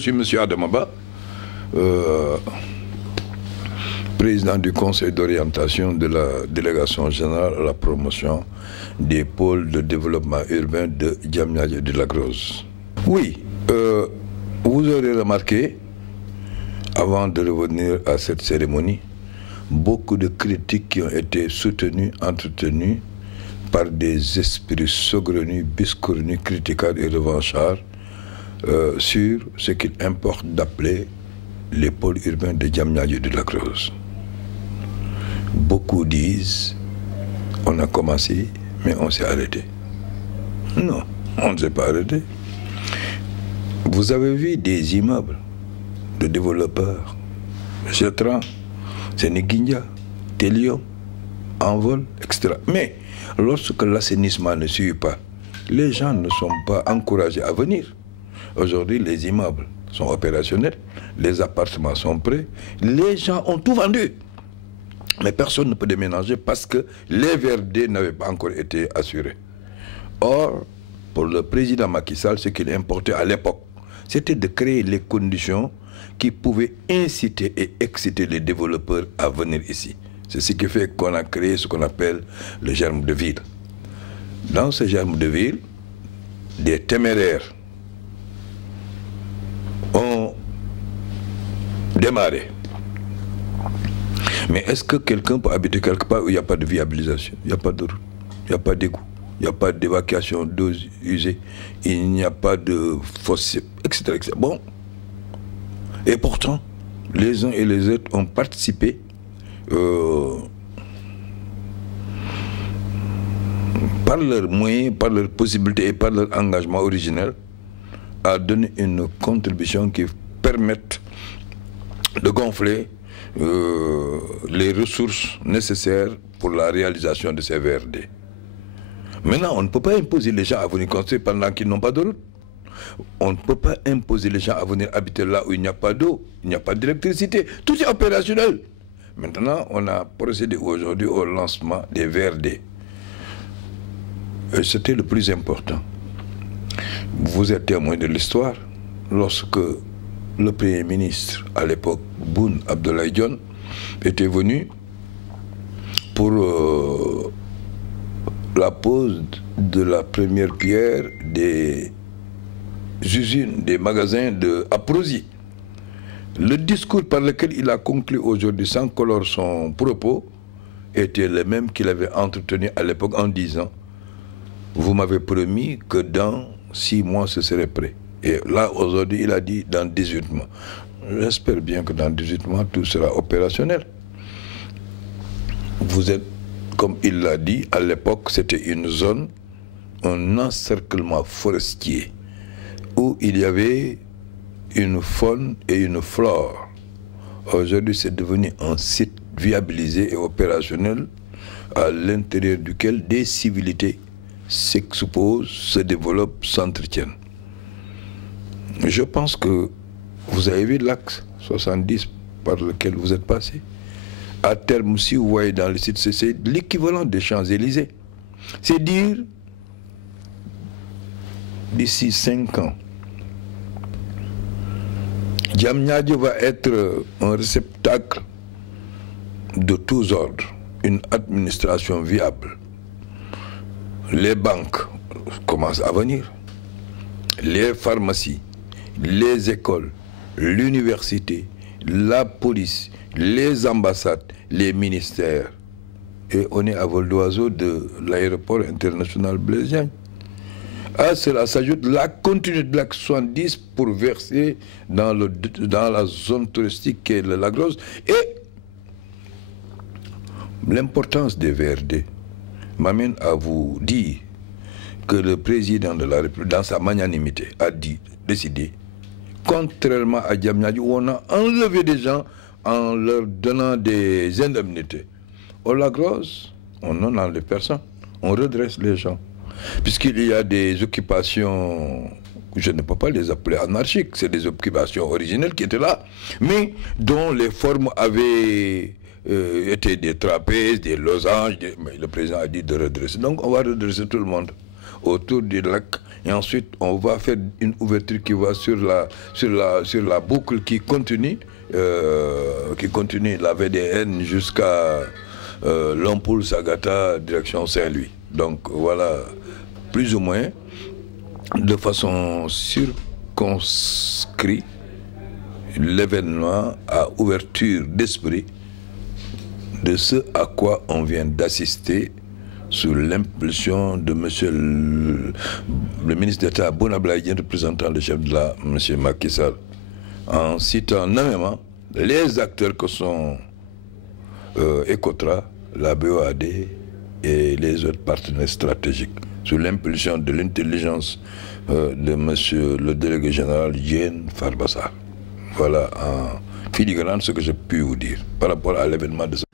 suis M. Adamaba, président du conseil d'orientation de la délégation générale à la promotion des pôles de développement urbain de Diamniadio et de Lac Rose. Oui, vous aurez remarqué, avant de revenir à cette cérémonie, beaucoup de critiques qui ont été soutenues, entretenues par des esprits saugrenus, biscornus, critiquards et revanchards sur ce qu'il importe d'appeler les pôles urbains de Diamniadio et de Lac Rose. Beaucoup disent, on a commencé, mais on s'est arrêté. Non, on ne s'est pas arrêté. Vous avez vu des immeubles de développeurs, Jetran, Sénéguindia, Télium, Envol, etc. Mais lorsque l'assainissement ne suit pas, les gens ne sont pas encouragés à venir. Aujourd'hui, les immeubles sont opérationnels, les appartements sont prêts, les gens ont tout vendu. Mais personne ne peut déménager parce que les VRD n'avaient pas encore été assurés. Or, pour le président Macky Sall, ce qu'il importait à l'époque, c'était de créer les conditions qui pouvaient inciter et exciter les développeurs à venir ici. C'est ce qui fait qu'on a créé ce qu'on appelle le germe de ville. Dans ce germe de ville, des téméraires ont démarré. Mais est-ce que quelqu'un peut habiter quelque part où il n'y a pas de viabilisation? Il n'y a pas de route, il n'y a pas d'égout, il n'y a pas d'évacuation d'eau usée, il n'y a pas de fossé, etc., etc. Bon. Et pourtant, les uns et les autres ont participé par leurs moyens, par leurs possibilités et par leur engagement originel à donner une contribution qui permette de gonfler les ressources nécessaires pour la réalisation de ces VRD. Maintenant, on ne peut pas imposer les gens à venir construire pendant qu'ils n'ont pas de route. On ne peut pas imposer les gens à venir habiter là où il n'y a pas d'eau, il n'y a pas d'électricité. Tout est opérationnel. Maintenant, on a procédé aujourd'hui au lancement des VRD. Et c'était le plus important. Vous êtes témoin de l'histoire. Lorsque le Premier ministre, à l'époque, Boun Abdallah Dionne, était venu pour la pose de la première pierre des usines, des magasins de Aprosi. Le discours par lequel il a conclu aujourd'hui, sans colorer son propos, était le même qu'il avait entretenu à l'époque en disant « Vous m'avez promis que dans 6 mois, ce serait prêt. » Et là, aujourd'hui, il a dit dans 18 mois. J'espère bien que dans 18 mois, tout sera opérationnel. Vous êtes, comme il l'a dit, à l'époque, c'était une zone, un encerclement forestier, où il y avait une faune et une flore. Aujourd'hui, c'est devenu un site viabilisé et opérationnel à l'intérieur duquel des civilités s'exposent, se développent, s'entretiennent. Je pense que vous avez vu l'axe 70 par lequel vous êtes passé. À terme, si vous voyez dans le site, c'est l'équivalent des Champs-Élysées. C'est dire, d'ici 5 ans, Diamniadio va être un réceptacle de tous ordres, une administration viable. Les banques commencent à venir, les pharmacies, les écoles, l'université, la police, les ambassades, les ministères. Et on est à vol d'oiseau de l'aéroport international Blaise Diagne. À cela s'ajoute la continuité de l'axe 70 pour verser dans la zone touristique qui est le Lac Rose. Et l'importance des VRD m'amène à vous dire que le président de la République, dans sa magnanimité, a décidé, contrairement à Diamniadio, où on a enlevé des gens en leur donnant des indemnités. Au Lac Rose, on n'en enlève personne, on redresse les gens. Puisqu'il y a des occupations, je ne peux pas les appeler anarchiques, c'est des occupations originelles qui étaient là, mais dont les formes avaient été des trapèzes, des losanges, mais le président a dit de redresser. Donc on va redresser tout le monde. autour du lac. Et ensuite, on va faire une ouverture qui va sur la boucle qui continue la VDN jusqu'à l'Ampoule Sagata, direction Saint-Louis. Donc voilà, plus ou moins, de façon circonscrite, l'événement à ouverture d'esprit de ce à quoi on vient d'assister sous l'impulsion de monsieur le ministre d'État Boun Abdallah Dionne, représentant le chef de la, monsieur Macky Sall, en citant nommément les acteurs que sont Ecotra, la BOAD et les autres partenaires stratégiques, sous l'impulsion de l'intelligence de monsieur le délégué général Diène Farba Sarr. Voilà en filigrane ce que j'ai pu vous dire par rapport à l'événement de ce